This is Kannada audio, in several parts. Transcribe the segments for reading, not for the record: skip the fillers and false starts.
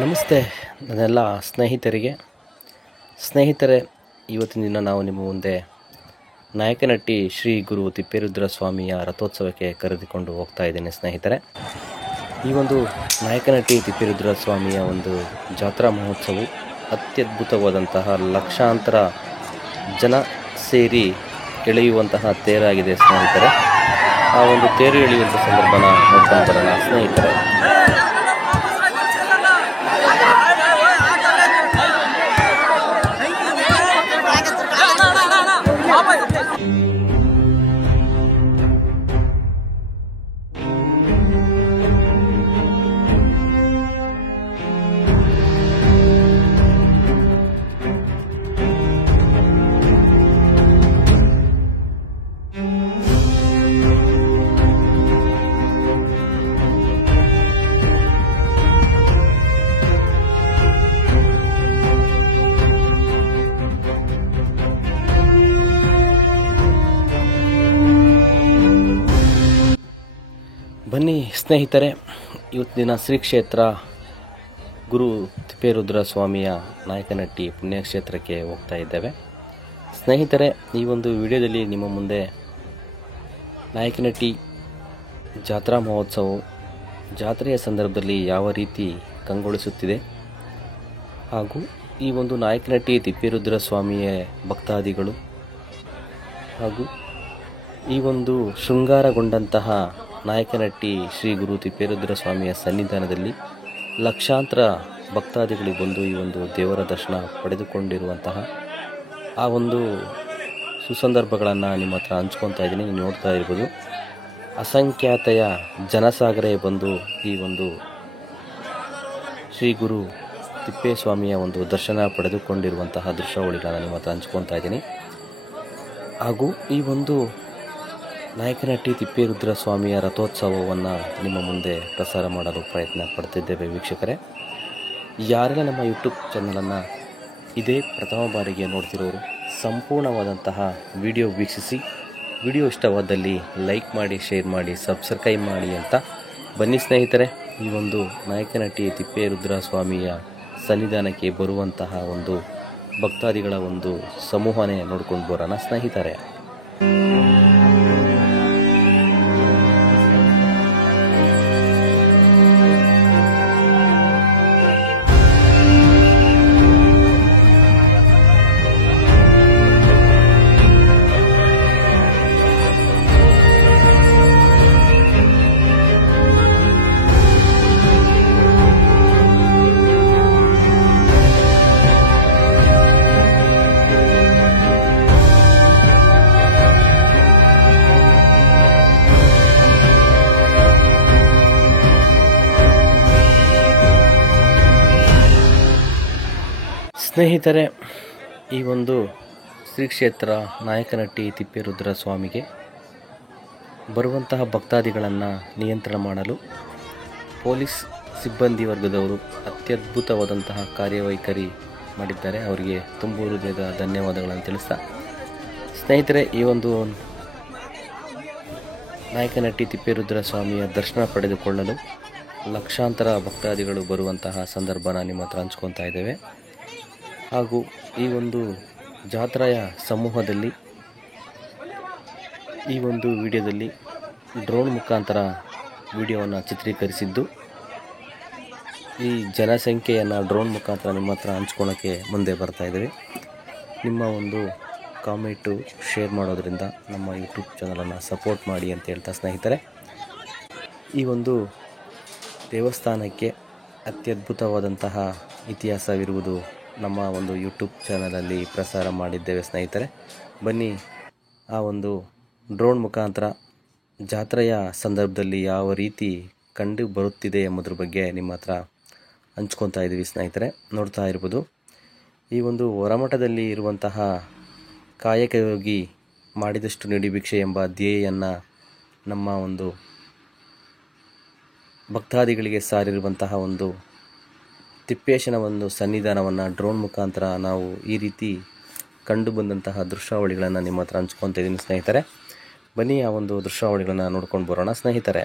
ನಮಸ್ತೆ ನನ್ನೆಲ್ಲ ಸ್ನೇಹಿತರೆ, ಇವತ್ತಿನ ದಿನ ನಾವು ನಿಮ್ಮ ಮುಂದೆ ನಾಯಕನಹಟ್ಟಿ ಶ್ರೀ ಗುರು ತಿಪ್ಪೇರುದ್ರ ಸ್ವಾಮಿಯ ರಥೋತ್ಸವಕ್ಕೆ ಕರೆದುಕೊಂಡು ಹೋಗ್ತಾ ಇದ್ದೇನೆ. ಸ್ನೇಹಿತರೆ, ಈ ಒಂದು ನಾಯಕನಹಟ್ಟಿ ತಿಪ್ಪೇರುದ್ರ ಸ್ವಾಮಿಯ ಒಂದು ಜಾತ್ರಾ ಮಹೋತ್ಸವವು ಅತ್ಯದ್ಭುತವಾದಂತಹ ಲಕ್ಷಾಂತರ ಜನ ಸೇರಿ ಎಳೆಯುವಂತಹ ತೇರಾಗಿದೆ ಸ್ನೇಹಿತರೆ. ಆ ಒಂದು ತೇರು ಎಳೆಯುವಂಥ ಸಂದರ್ಭನ ನೋಡ್ಕೊಂಡು ಬರೋಣ ಸ್ನೇಹಿತರೆ. ಬನ್ನಿ ಸ್ನೇಹಿತರೆ, ಇವತ್ತಿನ ಶ್ರೀ ಕ್ಷೇತ್ರ ಗುರು ತಿಪ್ಪೇರುದ್ರ ಸ್ವಾಮಿಯ ನಾಯಕನಹಟ್ಟಿ ಪುಣ್ಯಕ್ಷೇತ್ರಕ್ಕೆ ಹೋಗ್ತಾ ಇದ್ದೇವೆ. ಸ್ನೇಹಿತರೆ, ಈ ಒಂದು ವಿಡಿಯೋದಲ್ಲಿ ನಿಮ್ಮ ಮುಂದೆ ನಾಯಕನಹಟ್ಟಿ ಜಾತ್ರಾ ಮಹೋತ್ಸವವು ಜಾತ್ರೆಯ ಸಂದರ್ಭದಲ್ಲಿ ಯಾವ ರೀತಿ ಕಂಗೊಳಿಸುತ್ತಿದೆ ಹಾಗೂ ಈ ಒಂದು ನಾಯಕನಹಟ್ಟಿ ತಿಪ್ಪೇರುದ್ರ ಸ್ವಾಮಿಯ ಭಕ್ತಾದಿಗಳು ಹಾಗೂ ಈ ಒಂದು ಶೃಂಗಾರಗೊಂಡಂತಹ ನಾಯಕನಹಟ್ಟಿ ಶ್ರೀ ಗುರು ತಿಪ್ಪೇರುದ್ರ ಸ್ವಾಮಿಯ ಸನ್ನಿಧಾನದಲ್ಲಿ ಲಕ್ಷಾಂತರ ಭಕ್ತಾದಿಗಳು ಬಂದು ಈ ಒಂದು ದೇವರ ದರ್ಶನ ಪಡೆದುಕೊಂಡಿರುವಂತಹ ಆ ಒಂದು ಸುಸಂದರ್ಭಗಳನ್ನು ನಿಮ್ಮ ಹತ್ರ ಹಂಚ್ಕೊತಾ ಇದ್ದೀನಿ. ನೀವು ನೋಡ್ತಾ ಇರ್ಬೋದು, ಅಸಂಖ್ಯಾತೆಯ ಜನಸಾಗರೇ ಬಂದು ಈ ಒಂದು ಶ್ರೀ ಗುರು ತಿಪ್ಪೇಸ್ವಾಮಿಯ ಒಂದು ದರ್ಶನ ಪಡೆದುಕೊಂಡಿರುವಂತಹ ದೃಶ್ಯಾವಳಿಗಳನ್ನು ನಿಮ್ಮ ಹತ್ರ ಹಂಚ್ಕೊತಾ ಇದ್ದೀನಿ. ಹಾಗೂ ಈ ಒಂದು ನಾಯಕನಹಟ್ಟಿ ತಿಪ್ಪೇರುದ್ರ ಸ್ವಾಮಿಯ ರಥೋತ್ಸವವನ್ನು ನಿಮ್ಮ ಮುಂದೆ ಪ್ರಸಾರ ಮಾಡಲು ಪ್ರಯತ್ನ ಪಡ್ತಿದ್ದೇವೆ. ವೀಕ್ಷಕರೇ, ಯಾರೆಲ್ಲ ನಮ್ಮ ಯೂಟ್ಯೂಬ್ ಚಾನಲನ್ನು ಇದೇ ಪ್ರಥಮ ಬಾರಿಗೆ ನೋಡ್ತಿರೋರು ಸಂಪೂರ್ಣವಾದಂತಹ ವಿಡಿಯೋ ವೀಕ್ಷಿಸಿ, ವಿಡಿಯೋ ಇಷ್ಟವಾದಲ್ಲಿ ಲೈಕ್ ಮಾಡಿ, ಶೇರ್ ಮಾಡಿ, ಸಬ್ಸ್ಕ್ರೈಬ್ ಮಾಡಿ ಅಂತ. ಬನ್ನಿ ಸ್ನೇಹಿತರೆ, ಈ ಒಂದು ನಾಯಕನಹಟ್ಟಿ ತಿಪ್ಪೇರುದ್ರ ಸ್ವಾಮಿಯ ಸನ್ನಿಧಾನಕ್ಕೆ ಬರುವಂತಹ ಒಂದು ಭಕ್ತಾದಿಗಳ ಒಂದು ಸಮೂಹನೇ ನೋಡ್ಕೊಂಡು ಬರೋಣ ಸ್ನೇಹಿತರೆ. ಸ್ನೇಹಿತರೆ, ಈ ಒಂದು ಶ್ರೀ ಕ್ಷೇತ್ರ ನಾಯಕನಹಟ್ಟಿ ತಿಪ್ಪೇರುದ್ರ ಸ್ವಾಮಿಗೆ ಬರುವಂತಹ ಭಕ್ತಾದಿಗಳನ್ನು ನಿಯಂತ್ರಣ ಮಾಡಲು ಪೊಲೀಸ್ ಸಿಬ್ಬಂದಿ ವರ್ಗದವರು ಅತ್ಯದ್ಭುತವಾದಂತಹ ಕಾರ್ಯವೈಖರಿ ಮಾಡಿದ್ದಾರೆ. ಅವರಿಗೆ ತುಂಬು ಹೃದಯದ ಧನ್ಯವಾದಗಳನ್ನು ತಿಳಿಸ್ತಾ, ಸ್ನೇಹಿತರೆ, ಈ ಒಂದು ನಾಯಕನಹಟ್ಟಿ ತಿಪ್ಪೇರುದ್ರ ಸ್ವಾಮಿಯ ದರ್ಶನ ಪಡೆದುಕೊಳ್ಳಲು ಲಕ್ಷಾಂತರ ಭಕ್ತಾದಿಗಳು ಬರುವಂತಹ ಸಂದರ್ಭನ ನಿಮ್ಮ ಹತ್ರ ಹಂಚ್ಕೊತಾ ಇದ್ದೇವೆ. ಹಾಗೂ ಈ ಒಂದು ಜಾತ್ರೆಯ ಸಮೂಹದಲ್ಲಿ ಈ ಒಂದು ವಿಡಿಯೋದಲ್ಲಿ ಡ್ರೋನ್ ಮುಖಾಂತರ ವಿಡಿಯೋವನ್ನು ಚಿತ್ರೀಕರಿಸಿದ್ದು, ಈ ಜನಸಂಖ್ಯೆಯನ್ನು ಡ್ರೋನ್ ಮುಖಾಂತರ ನಿಮ್ಮ ಹತ್ರ ಹಂಚ್ಕೊಳ್ಳೋಕ್ಕೆ ಮುಂದೆ ಬರ್ತಾ ಇದ್ದೀವಿ. ನಿಮ್ಮ ಒಂದು ಕಾಮೆಂಟು ಶೇರ್ ಮಾಡೋದ್ರಿಂದ ನಮ್ಮ ಯೂಟ್ಯೂಬ್ ಚಾನಲನ್ನು ಸಪೋರ್ಟ್ ಮಾಡಿ ಅಂತ ಹೇಳ್ತಾ, ಸ್ನೇಹಿತರೆ, ಈ ಒಂದು ದೇವಸ್ಥಾನಕ್ಕೆ ಅತ್ಯದ್ಭುತವಾದಂತಹ ಇತಿಹಾಸವಿರುವುದು ನಮ್ಮ ಒಂದು ಯೂಟ್ಯೂಬ್ ಚಾನಲಲ್ಲಿ ಪ್ರಸಾರ ಮಾಡಿದ್ದೇವೆ. ಸ್ನೇಹಿತರೆ, ಬನ್ನಿ ಆ ಒಂದು ಡ್ರೋನ್ ಮುಖಾಂತರ ಜಾತ್ರೆಯ ಸಂದರ್ಭದಲ್ಲಿ ಯಾವ ರೀತಿ ಕಂಡು ಬರುತ್ತಿದೆ ಎಂಬುದ್ರ ಬಗ್ಗೆ ನಿಮ್ಮ ಹತ್ರ ಹಂಚ್ಕೊತಾ ಇದ್ದೀವಿ. ಸ್ನೇಹಿತರೆ, ನೋಡ್ತಾ ಇರ್ಬೋದು, ಈ ಒಂದು ಹೊರಮಠದಲ್ಲಿ ಇರುವಂತಹ ಕಾಯಕಯೋಗಿ ಮಾಡಿದಷ್ಟು ನೀಡಿ ಭಿಕ್ಷೆ ಎಂಬ ಧ್ಯೇಯನ್ನು ನಮ್ಮ ಒಂದು ಭಕ್ತಾದಿಗಳಿಗೆ ಸಾರಿರುವಂತಹ ಒಂದು ತಿಪ್ಪೇಶನ ಒಂದು ಸನ್ನಿಧಾನವನ್ನು ಡ್ರೋನ್ ಮುಖಾಂತರ ನಾವು ಈ ರೀತಿ ಕಂಡು ಬಂದಂತಹ ದೃಶ್ಯಾವಳಿಗಳನ್ನು ನಿಮ್ಮ ಹತ್ರ ಹಂಚ್ಕೊತಾ ಇದ್ದೀನಿ. ಸ್ನೇಹಿತರೆ, ಬನ್ನಿ ಆ ಒಂದು ದೃಶ್ಯಾವಳಿಗಳನ್ನು ನೋಡ್ಕೊಂಡು ಬರೋಣ ಸ್ನೇಹಿತರೆ.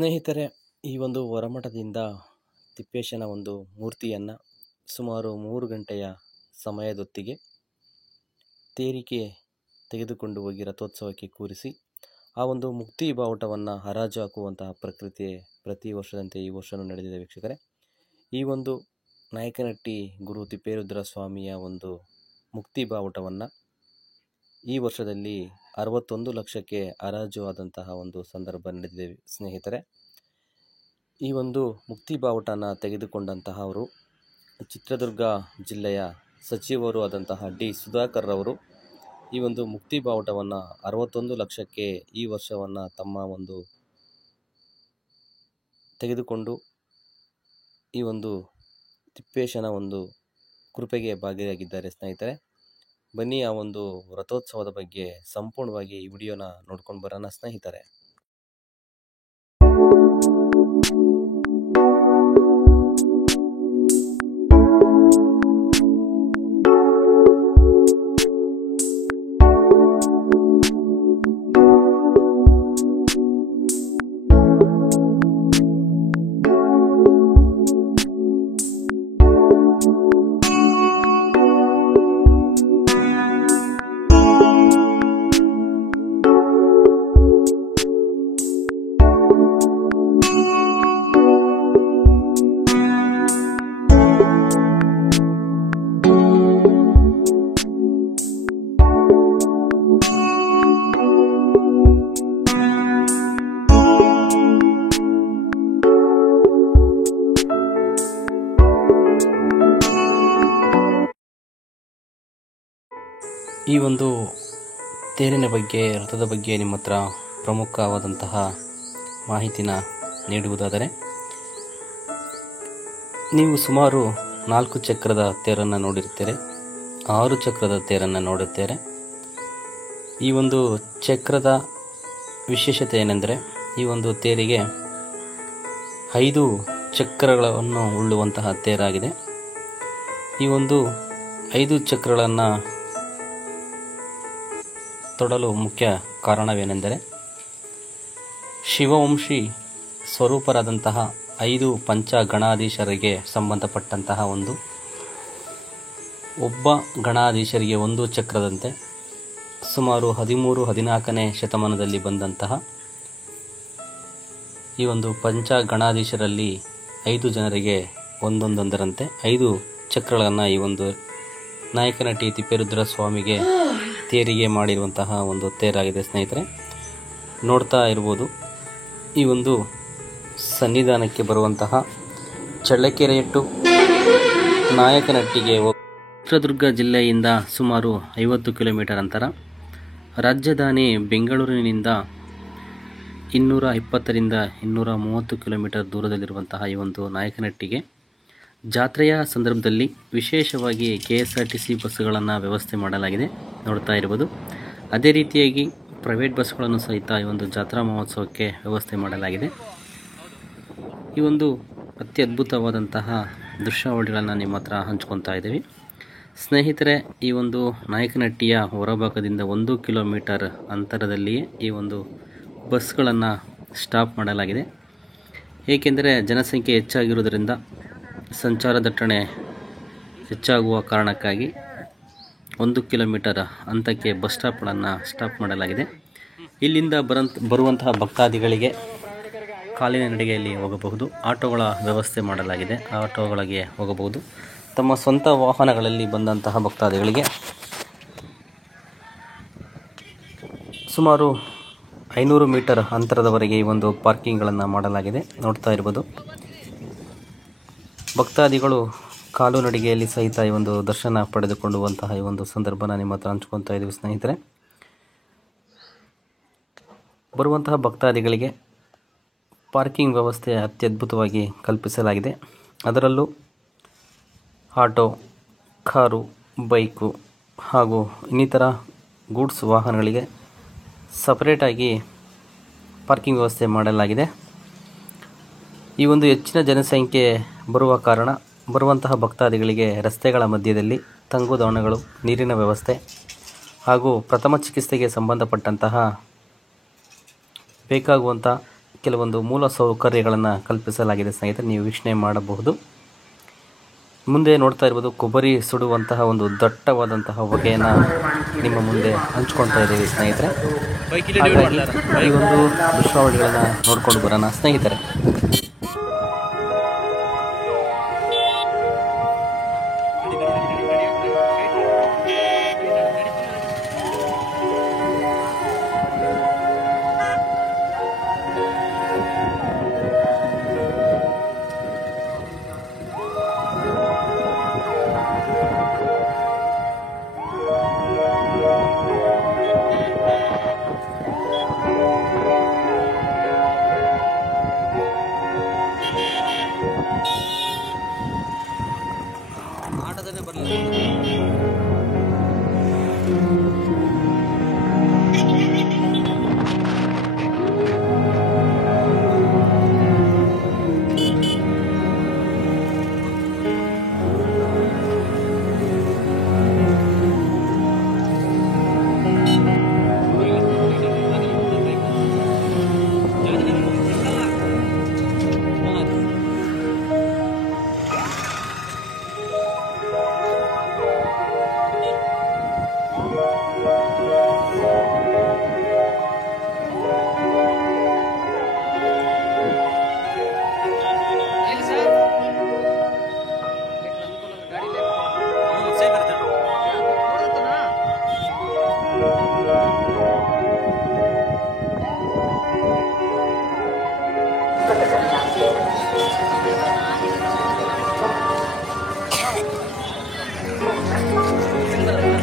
ಸ್ನೇಹಿತರೆ, ಈ ಒಂದು ಹೊರಮಠದಿಂದ ತಿಪ್ಪೇಶನ ಒಂದು ಮೂರ್ತಿಯನ್ನು ಸುಮಾರು 3 ಗಂಟೆಯ ಸಮಯದೊತ್ತಿಗೆ ತೇರಿಗೆ ತೆಗೆದುಕೊಂಡು ಹೋಗಿ ರಥೋತ್ಸವಕ್ಕೆ ಕೂರಿಸಿ ಆ ಒಂದು ಮುಕ್ತಿ ಬಾವುಟವನ್ನು ಹರಾಜು ಹಾಕುವಂತಹ ಪ್ರಕ್ರಿಯೆ ಪ್ರತಿ ವರ್ಷದಂತೆ ಈ ವರ್ಷವೂ ನಡೆದಿದೆ ವೀಕ್ಷಕರೇ. ಈ ಒಂದು ನಾಯಕನಹಟ್ಟಿ ಗುರು ತಿಪ್ಪೇರುದ್ರ ಸ್ವಾಮಿಯ ಒಂದು ಮುಕ್ತಿ ಬಾವುಟವನ್ನು ಈ ವರ್ಷದಲ್ಲಿ 61 ಲಕ್ಷಕ್ಕೆ ಹರಾಜು ಆದಂತಹ ಒಂದು ಸಂದರ್ಭ ನಡೆದಿದೆ ಸ್ನೇಹಿತರೆ. ಈ ಒಂದು ಮುಕ್ತಿ ಬಾವುಟನ ತೆಗೆದುಕೊಂಡಂತಹವರು ಚಿತ್ರದುರ್ಗ ಜಿಲ್ಲೆಯ ಸಚಿವರು ಆದಂತಹ ಡಿ ಸುಧಾಕರ್ ರವರು ಈ ಒಂದು ಮುಕ್ತಿ ಬಾವುಟವನ್ನು 61 ಲಕ್ಷಕ್ಕೆ ಈ ವರ್ಷವನ್ನು ತಮ್ಮ ಒಂದು ತೆಗೆದುಕೊಂಡು ಈ ಒಂದು ತಿಪ್ಪೇಶನ ಒಂದು ಕೃಪೆಗೆ ಭಾಗಿಯಾಗಿದ್ದಾರೆ ಸ್ನೇಹಿತರೆ. ಬನ್ನಿ ಆ ಒಂದು ರಥೋತ್ಸವದ ಬಗ್ಗೆ ಸಂಪೂರ್ಣವಾಗಿ ಈ ವಿಡಿಯೋನ ನೋಡ್ಕೊಂಡು ಬರೋಣ ಸ್ನೇಹಿತರೆ. ಈ ಒಂದು ತೇರಿನ ಬಗ್ಗೆ, ರಥದ ಬಗ್ಗೆ ನಿಮ್ಮ ಹತ್ರ ಪ್ರಮುಖವಾದಂತಹ ಮಾಹಿತಿನ ನೀಡುವುದಾದರೆ, ನೀವು ಸುಮಾರು 4 ಚಕ್ರದ ತೇರನ್ನು ನೋಡಿರ್ತೀರಿ, 6 ಚಕ್ರದ ತೇರನ್ನು ನೋಡುತ್ತೀರಿ. ಈ ಒಂದು ಚಕ್ರದ ವಿಶೇಷತೆ ಏನೆಂದರೆ, ಈ ಒಂದು ತೇರಿಗೆ 5 ಚಕ್ರಗಳನ್ನು ಉಳ್ಳುವಂತಹ ತೇರಾಗಿದೆ. ಈ ಒಂದು 5 ಚಕ್ರಗಳನ್ನು ತೊಡಲು ಮುಖ್ಯ ಕಾರಣವೇನೆಂದರೆ, ಶಿವವಂಶಿ ಸ್ವರೂಪರಾದಂತಹ 5 ಪಂಚಗಣಾಧೀಶರಿಗೆ ಸಂಬಂಧಪಟ್ಟಂತಹ ಒಬ್ಬ ಗಣಾಧೀಶರಿಗೆ 1 ಚಕ್ರದಂತೆ ಸುಮಾರು 13-14ನೇ ಶತಮಾನದಲ್ಲಿ ಬಂದಂತಹ ಈ ಒಂದು ಪಂಚಗಣಾಧೀಶರಲ್ಲಿ 5 ಜನರಿಗೆ ಒಂದೊಂದರಂತೆ 5 ಚಕ್ರಗಳನ್ನು ಈ ಒಂದು ನಾಯಕನಹಟ್ಟಿ ತಿಪ್ಪೇರುದ್ರ ಸ್ವಾಮಿಗೆ ತೇರಿಗೆ ಮಾಡಿರುವಂತಹ ಒಂದು ತೇರಾಗಿದೆ ಸ್ನೇಹಿತರೆ. ನೋಡ್ತಾ ಇರ್ಬೋದು, ಈ ಒಂದು ಸನ್ನಿಧಾನಕ್ಕೆ ಬರುವಂತಹ ಚಳ್ಳಕೆರೆ ಟು ನಾಯಕನಹಟ್ಟಿಗೆ ಚಿತ್ರದುರ್ಗ ಜಿಲ್ಲೆಯಿಂದ ಸುಮಾರು 50 ಕಿಲೋಮೀಟರ್ ಅಂತರ, ರಾಜಧಾನಿ ಬೆಂಗಳೂರಿನಿಂದ 220ರಿಂದ 230 ಕಿಲೋಮೀಟರ್ ದೂರದಲ್ಲಿರುವಂತಹ ಈ ಒಂದು ನಾಯಕನಹಟ್ಟಿಗೆ ಜಾತ್ರೆಯ ಸಂದರ್ಭದಲ್ಲಿ ವಿಶೇಷವಾಗಿ KSRTC ಬಸ್ಸುಗಳನ್ನು ವ್ಯವಸ್ಥೆ ಮಾಡಲಾಗಿದೆ, ನೋಡ್ತಾ ಇರ್ಬೋದು. ಅದೇ ರೀತಿಯಾಗಿ ಪ್ರೈವೇಟ್ ಬಸ್ಗಳನ್ನು ಸಹಿತ ಈ ಒಂದು ಜಾತ್ರಾ ಮಹೋತ್ಸವಕ್ಕೆ ವ್ಯವಸ್ಥೆ ಮಾಡಲಾಗಿದೆ. ಈ ಒಂದು ಅತ್ಯದ್ಭುತವಾದಂತಹ ದೃಶ್ಯಾವಳಿಗಳನ್ನು ನಿಮ್ಮ ಹತ್ರ ಹಂಚ್ಕೊತಾ ಇದ್ದೀವಿ ಸ್ನೇಹಿತರೆ. ಈ ಒಂದು ನಾಯಕನಹಟ್ಟಿಯ ಹೊರಭಾಗದಿಂದ 1 ಕಿಲೋಮೀಟರ್ ಅಂತರದಲ್ಲಿಯೇ ಈ ಒಂದು ಬಸ್ಗಳನ್ನು ಸ್ಟಾಪ್ ಮಾಡಲಾಗಿದೆ. ಏಕೆಂದರೆ ಜನಸಂಖ್ಯೆ ಹೆಚ್ಚಾಗಿರುವುದರಿಂದ ಸಂಚಾರ ದಟ್ಟಣೆ ಹೆಚ್ಚಾಗುವ ಕಾರಣಕ್ಕಾಗಿ 1 ಕಿಲೋಮೀಟರ್ ಹಂತಕ್ಕೆ ಬಸ್ ಸ್ಟಾಪ್ಗಳನ್ನು ಸ್ಟಾಪ್ ಮಾಡಲಾಗಿದೆ. ಇಲ್ಲಿಂದ ಬರುವಂತಹ ಭಕ್ತಾದಿಗಳಿಗೆ ಕಾಲಿನ ನಡಿಗೆಯಲ್ಲಿ ಹೋಗಬಹುದು, ಆಟೋಗಳ ವ್ಯವಸ್ಥೆ ಮಾಡಲಾಗಿದೆ, ಆಟೋಗಳಿಗೆ ಹೋಗಬಹುದು. ತಮ್ಮ ಸ್ವಂತ ವಾಹನಗಳಲ್ಲಿ ಬಂದಂತಹ ಭಕ್ತಾದಿಗಳಿಗೆ ಸುಮಾರು 500 ಮೀಟರ್ ಅಂತರದವರೆಗೆ ಈ ಒಂದು ಪಾರ್ಕಿಂಗ್ಗಳನ್ನು ಮಾಡಲಾಗಿದೆ, ನೋಡ್ತಾ ಇರ್ಬೋದು. ಭಕ್ತಾದಿಗಳು ಕಾಲು ನಡಿಗೆಯಲ್ಲಿ ಸಹಿತ ಈ ಒಂದು ದರ್ಶನ ಪಡೆದುಕೊಳ್ಳುವಂತಹ ಈ ಒಂದು ಸಂದರ್ಭನ ನಿಮ್ಮ ಹತ್ರ ಹಂಚ್ಕೊತಾ ಇದ್ದೀವಿ ಸ್ನೇಹಿತರೆ. ಬರುವಂತಹ ಭಕ್ತಾದಿಗಳಿಗೆ ಪಾರ್ಕಿಂಗ್ ವ್ಯವಸ್ಥೆ ಅತ್ಯದ್ಭುತವಾಗಿ ಕಲ್ಪಿಸಲಾಗಿದೆ. ಅದರಲ್ಲೂ ಆಟೋ, ಕಾರು, ಬೈಕು ಹಾಗೂ ಇನ್ನಿತರ ಗೂಡ್ಸ್ ವಾಹನಗಳಿಗೆ ಸಪರೇಟಾಗಿ ಪಾರ್ಕಿಂಗ್ ವ್ಯವಸ್ಥೆ ಮಾಡಲಾಗಿದೆ. ಈ ಒಂದು ಹೆಚ್ಚಿನ ಜನಸಂಖ್ಯೆ ಬರುವ ಕಾರಣ ಬರುವಂತಹ ಭಕ್ತಾದಿಗಳಿಗೆ ರಸ್ತೆಗಳ ಮಧ್ಯದಲ್ಲಿ ತಂಗುದಾಣಗಳು, ನೀರಿನ ವ್ಯವಸ್ಥೆ ಹಾಗೂ ಪ್ರಥಮ ಚಿಕಿತ್ಸೆಗೆ ಸಂಬಂಧಪಟ್ಟಂತಹ ಬೇಕಾಗುವಂಥ ಕೆಲವೊಂದು ಮೂಲ ಸೌಕರ್ಯಗಳನ್ನು ಕಲ್ಪಿಸಲಾಗಿದೆ ಸ್ನೇಹಿತರೆ, ನೀವು ವೀಕ್ಷಣೆ ಮಾಡಬಹುದು. ಮುಂದೆ ನೋಡ್ತಾ ಇರ್ಬೋದು ಕೊಬ್ಬರಿ ಸುಡುವಂತಹ ಒಂದು ದಟ್ಟವಾದಂತಹ ಹೊಗೆಯನ್ನು ನಿಮ್ಮ ಮುಂದೆ ಹಂಚ್ಕೊಳ್ತಾ ಇದ್ದೀವಿ ಸ್ನೇಹಿತರೆ. ಹಾಗಾಗಿ ಈ ಒಂದು ದೃಶ್ಯಾವಳಿಗಳನ್ನು ನೋಡ್ಕೊಂಡು ಬರೋಣ ಸ್ನೇಹಿತರೆ.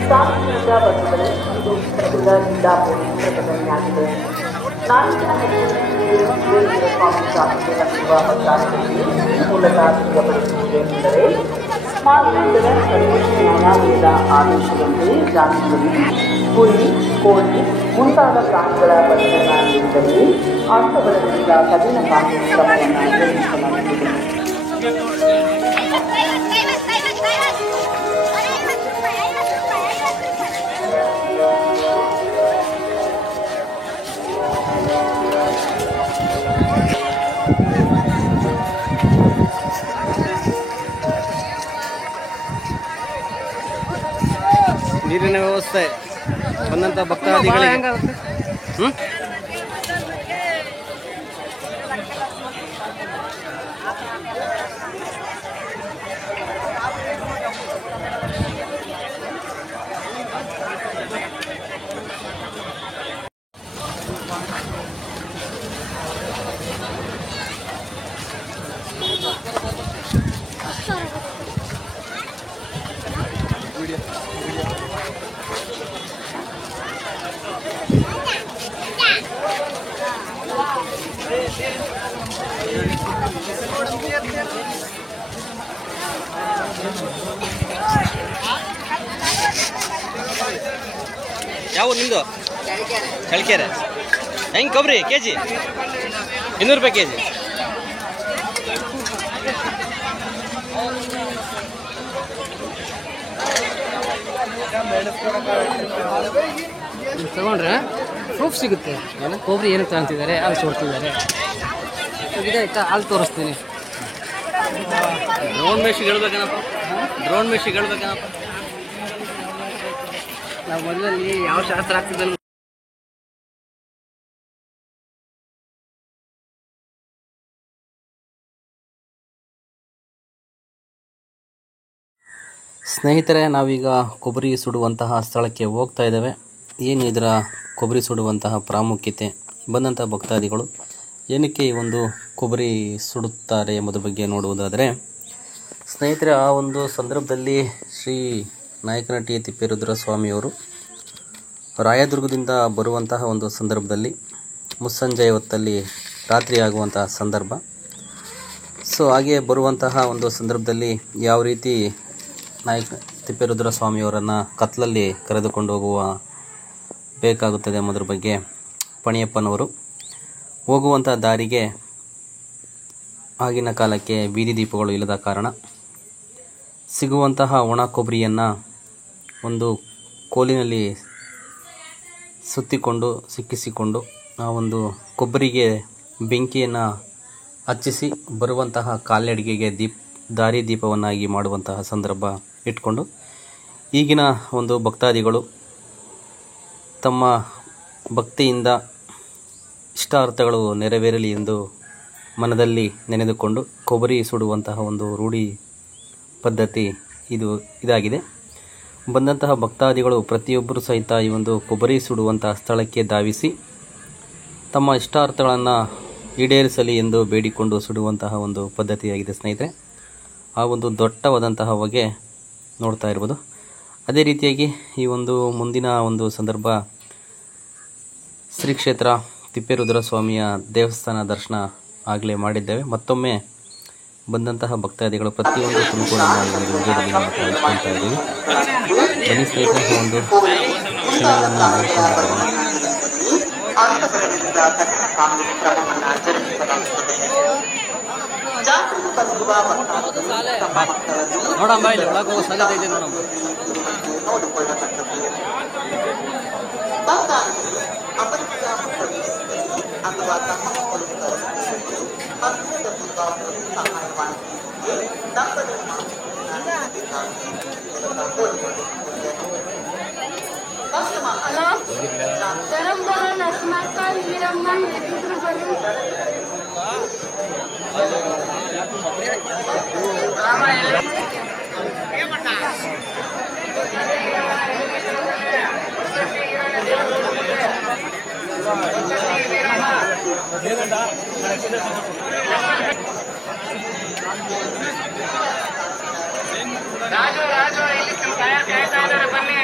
ಸಾರ್ವಜನಿಕ ಬಸ್ಸುಗಳು ಇದು ಚಿತ್ರದುರ್ಗ ಜಿಲ್ಲಾ ಪೊಲೀಸ್ ಪ್ರಕಟಣೆಯಾಗಿದೆ. 4 ಜನ ಹೆಚ್ಚುವರಿ ಸ್ವಾಮಿ ಜಾತಿಗೆ ಬಂದಿರುವ ಮತದಾರರಿಗೆ ಈ ಮೂಲಕ ತಿಳಿಯಪಡಿಸುವುದೇನೆಂದರೆ, ಮಾನದಂಡದ ಸರ್ವೋಚ್ಚ ನ್ಯಾಯಾಲಯದ ಆದೇಶದಂತೆ ಜಾತಿಯಲ್ಲಿ ಕುರಿ, ಕೋಳಿ ಮುಂತಾದ ಪ್ರಾಣಿಗಳ ಬಲಿಯನ್ನ ನೀಡಿದಲ್ಲಿ ಅಂಥವರ ವಿರುದ್ಧ ಕಠಿಣ ಕಾನೂನು ಕ್ರಮವನ್ನು ಜರುಗಿಸಲಾಗುತ್ತದೆ. ನೀರಿನ ವ್ಯವಸ್ಥೆ ಬಂದಂಥ ಭಕ್ತಾದಿಗಳಿಗೆ ಯಾವ ನಿಮ್ಮದು ಚಳ್ಳಕೆರೆ ಹೆಂಗೆ ಕೊಬ್ಬರಿ ಕೆಜಿ 200 ರೂಪಾಯಿ ಕೆಜಿ. ತಗೊಂಡ್ರೆ ಪ್ರೂಫ್ ಸಿಗುತ್ತೆ. ಕೊಬ್ಬರಿ ಏನಕ್ಕೆ ತಗೊಂತಿದ್ದಾರೆ, ಹಾಲು ಸೋಡ್ತಿದ್ದಾರೆ. ಇದೆ ಆಯ್ತಾ, ಹಾಲು ತೋರಿಸ್ತೀನಿ. ಡ್ರೋನ್ ಮೆಷಿಗೆ ಹೇಳ್ಬೇಕೇನಪ್ಪ, ಡ್ರೋನ್ ಮೆಷಿಗೆ ಹೇಳ್ಬೇಕೇನಪ್ಪ. ನಾವು ಮೊದಲಲ್ಲಿ ಯಾವ ಶಾಸ್ತ್ರ ಆಗ್ತಿದ್ದಲ್ಲ. ಸ್ನೇಹಿತರೆ, ನಾವೀಗ ಕೊಬ್ಬರಿ ಸುಡುವಂತಹ ಸ್ಥಳಕ್ಕೆ ಹೋಗ್ತಾ ಇದ್ದೇವೆ. ಏನು ಇದರ ಕೊಬ್ಬರಿ ಸುಡುವಂತಹ ಪ್ರಾಮುಖ್ಯತೆ, ಬಂದಂಥ ಭಕ್ತಾದಿಗಳು ಏನಕ್ಕೆ ಈ ಒಂದು ಕೊಬ್ಬರಿ ಸುಡುತ್ತಾರೆ ಎಂಬುದರ ಬಗ್ಗೆ ನೋಡುವುದಾದರೆ, ಸ್ನೇಹಿತರೆ, ಆ ಒಂದು ಸಂದರ್ಭದಲ್ಲಿ ಶ್ರೀ ನಾಯಕನಹಟ್ಟಿ ತಿಪ್ಪೇರುದ್ರ ಸ್ವಾಮಿಯವರು ರಾಯದುರ್ಗದಿಂದ ಬರುವಂತಹ ಒಂದು ಸಂದರ್ಭದಲ್ಲಿ ಮುಸ್ಸಂಜೆ ಹೊತ್ತಲ್ಲಿ ರಾತ್ರಿ ಆಗುವಂತಹ ಸಂದರ್ಭ. ಸೊ ಹಾಗೆ ಬರುವಂತಹ ಒಂದು ಸಂದರ್ಭದಲ್ಲಿ ಯಾವ ರೀತಿ ನಾಯಕ ತಿಪ್ಪೇರುದ್ರ ಸ್ವಾಮಿಯವರನ್ನು ಕತ್ಲಲ್ಲಿ ಕರೆದುಕೊಂಡು ಹೋಗುವ ಬೇಕಾಗುತ್ತದೆ ಎಂಬುದರ ಬಗ್ಗೆ ಪಣಿಯಪ್ಪನವರು ಹೋಗುವಂಥ ದಾರಿಗೆ ಆಗಿನ ಕಾಲಕ್ಕೆ ಬೀದಿ ದೀಪಗಳು ಇಲ್ಲದ ಕಾರಣ ಸಿಗುವಂತಹ ಒಣ ಕೊಬ್ಬರಿಯನ್ನು ಒಂದು ಕೋಲಿನಲ್ಲಿ ಸುತ್ತಿಕೊಂಡು ಸಿಕ್ಕಿಸಿಕೊಂಡು ಆ ಒಂದು ಕೊಬ್ಬರಿಗೆ ಬೆಂಕಿಯನ್ನು ಹಚ್ಚಿಸಿ ಬರುವಂತಹ ಕಾಲ್ನಡಿಗೆಗೆ ದಾರಿ ದೀಪವನ್ನಾಗಿ ಮಾಡುವಂತಹ ಸಂದರ್ಭ ಇಟ್ಕೊಂಡು ಈಗಿನ ಒಂದು ಭಕ್ತಾದಿಗಳು ತಮ್ಮ ಭಕ್ತಿಯಿಂದ ಇಷ್ಟಾರ್ಥಗಳು ನೆರವೇರಲಿ ಎಂದು ಮನದಲ್ಲಿ ನೆನೆದುಕೊಂಡು ಕೊಬ್ಬರಿ ಸುಡುವಂತಹ ಒಂದು ರೂಢಿ ಪದ್ಧತಿ ಇದಾಗಿದೆ. ಬಂದಂತಹ ಭಕ್ತಾದಿಗಳು ಪ್ರತಿಯೊಬ್ಬರೂ ಸಹಿತ ಈ ಒಂದು ಕೊಬ್ಬರಿ ಸುಡುವಂತಹ ಸ್ಥಳಕ್ಕೆ ಧಾವಿಸಿ ತಮ್ಮ ಇಷ್ಟಾರ್ಥಗಳನ್ನು ಈಡೇರಿಸಲಿ ಎಂದು ಬೇಡಿಕೊಂಡು ಸುಡುವಂತಹ ಒಂದು ಪದ್ಧತಿಯಾಗಿದೆ ಸ್ನೇಹಿತರೆ. ಆ ಒಂದು ದೊಡ್ಡವಾದಂತಹ ಹೊಗೆ ನೋಡ್ತಾ ಇರ್ಬೋದು. ಅದೇ ರೀತಿಯಾಗಿ ಈ ಒಂದು ಮುಂದಿನ ಒಂದು ಸಂದರ್ಭ ಶ್ರೀ ಕ್ಷೇತ್ರ ತಿಪ್ಪೇರುದ್ರ ಸ್ವಾಮಿಯ ದೇವಸ್ಥಾನ ದರ್ಶನ ಆಗಲೇ ಮಾಡಿದ್ದೇವೆ. ಮತ್ತೊಮ್ಮೆ ಬಂದಂತಹ ಭಕ್ತಾದಿಗಳು ಪ್ರತಿಯೊಂದು ತುಣುಕುಗಳನ್ನು ಈ ಒಂದು ವಿಡಿಯೋದಲ್ಲಿ ನಾವು ಕಾಣಿಸ್ಕೊಳ್ತಾ ಇದ್ದೀವಿ. ಬನ್ನಿ ಸ್ನೇಹಿತರೆ, ಒಂದು ಕ್ಷಣವನ್ನು ನೋಡ್ಕೊಂಡು ಅಂತಃಕರಣದಿಂದ ಕಠಿಣ ಕಾನೂನು ಕ್ರಮವನ್ನು ಜರುಗಿಸಲಾಗುತ್ತದೆ. ಜಾತ್ರೆಗೆ ಬಂದಿರುವ ಭಕ್ತಾದಿಗಳು ತಮ್ಮ ಮಕ್ಕಳನ್ನು ನೋಡಿಕೊಳ್ಳತಕ್ಕದ್ದು. ಭಕ್ತಾದಿಗಳು ಅಪರಿಚಿತ ಮಕ್ಕಳು ಅಥವಾ ತಮ್ಮ ಮಕ್ಕಳು ಹತ್ತಿರದ ಭಕ್ತಾದಿಗಳು ಸಹಾಯವಾಣಿಗೆ ದಂಪತಿ ರಾಜು ಇಲ್ಲಿ ಕಾಯ್ತಾ ಇದ್ದಾರೆ, ಬನ್ನಿ.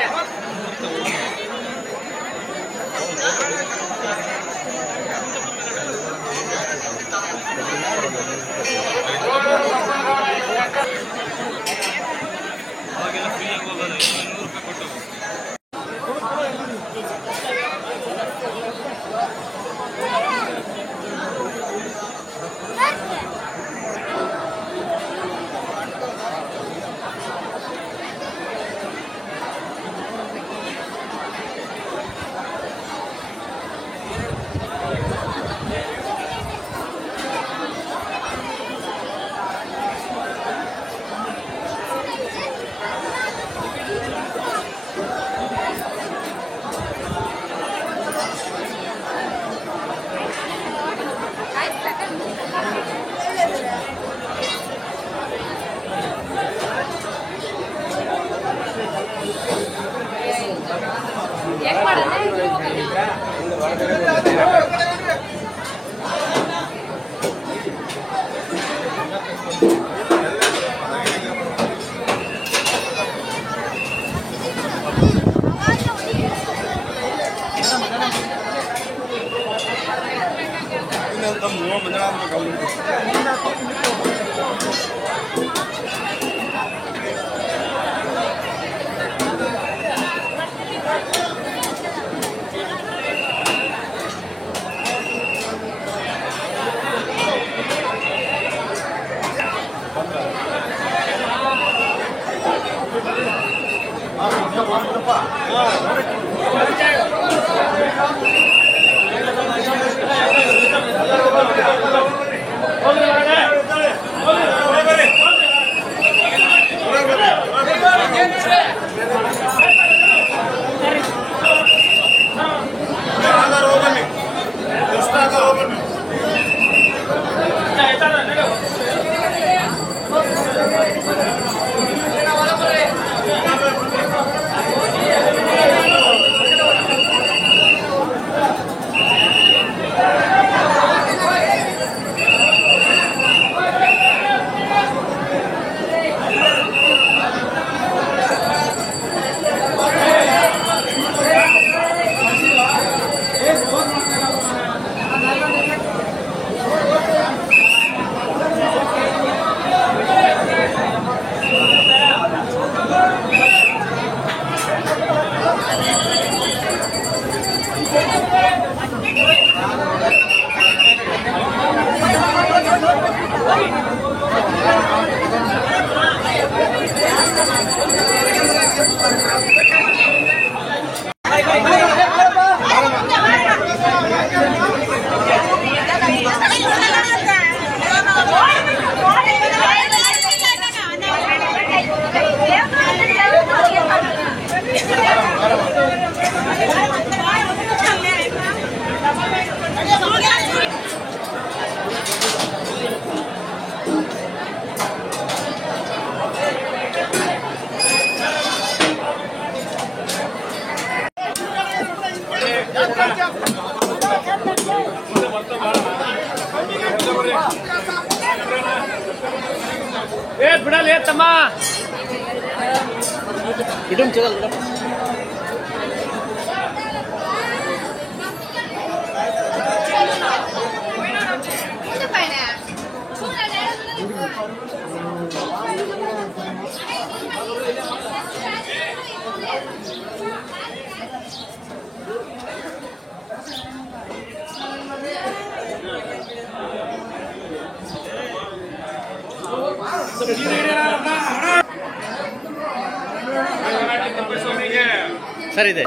ಸರ್ ಇದೆ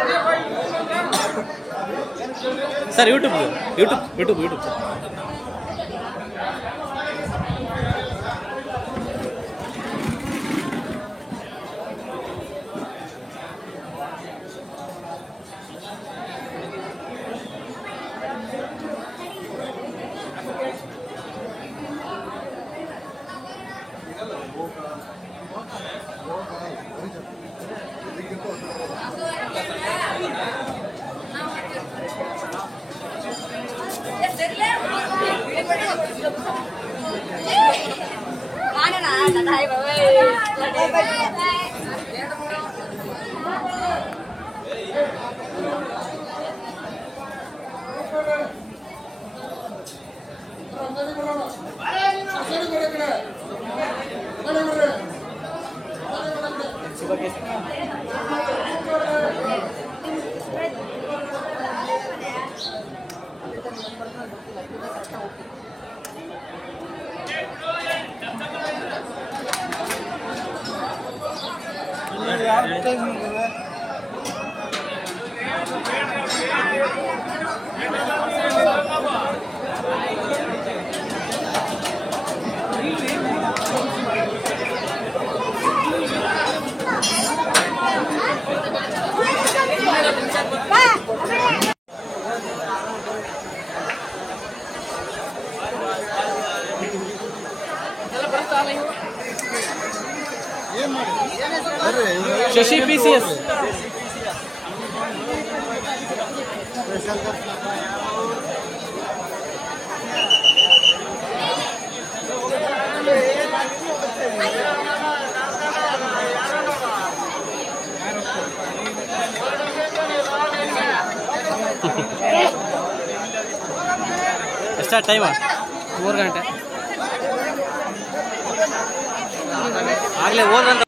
sir YouTube YouTube YouTube YouTube Shashi PCS ಎಷ್ಟ ಟೈಮ್ 3 ಗಂಟೆ ಆಗಲೇ ಹೋದಂತ